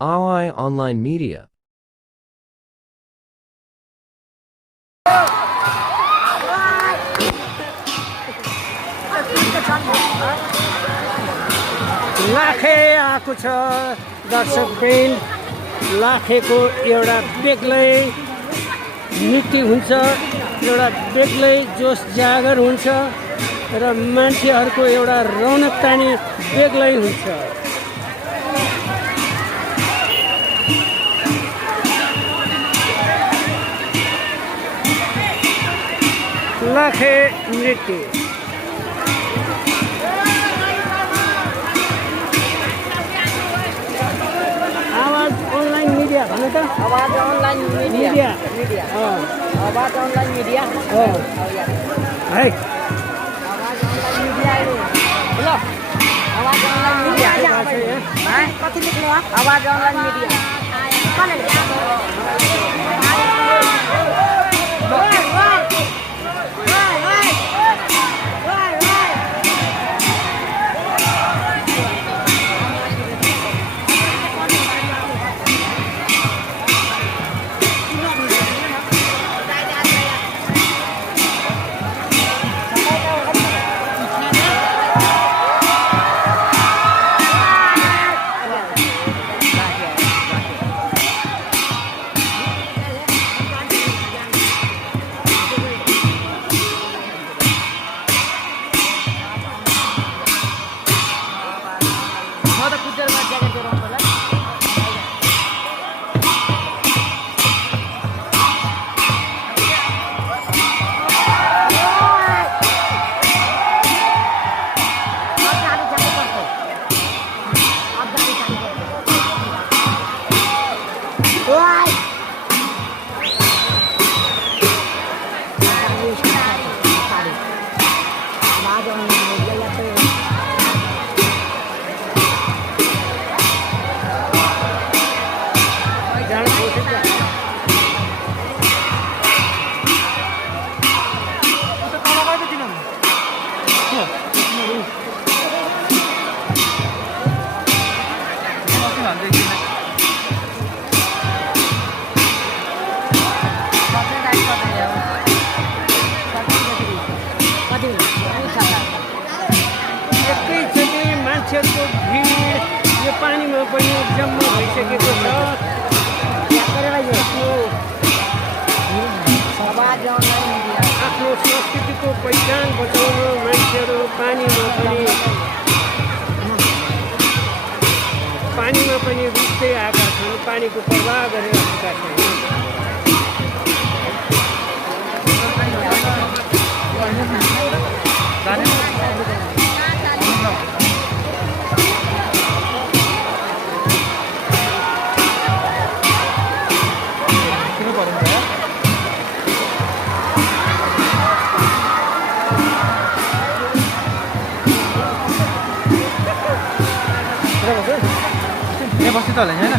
AI online media. Lakhe आएको छ दर्शकवृन्द। लाखेको एउटा बेग्लै नृत्य हुन्छ, एउटा बेग्लै जोस जागर हुन्छ र मान्छेहरूको एउटा रौनक तानी बेग्लै हुन्छ। लाखे नृत्य आवाज ऑनलाइन मीडिया भन्नु त। आवाज ऑनलाइन मीडिया आवाज ऑनलाइन मीडिया है आवाज ऑनलाइन मीडिया हेलो आवाज ऑनलाइन मीडिया है कति लेख्नु हो आवाज ऑनलाइन मीडिया मान्छेको भिड यो पानीमा पनि जम्मा भइसकेको छ। आफ्नो संस्कृतिको पहिचान बचाउनु मान्छेहरू पानीमा पनि रुच्दै आएका छन्, पानीको प्रवाह गरेर आएका छन्। यहाँ बस्ती त होला हैन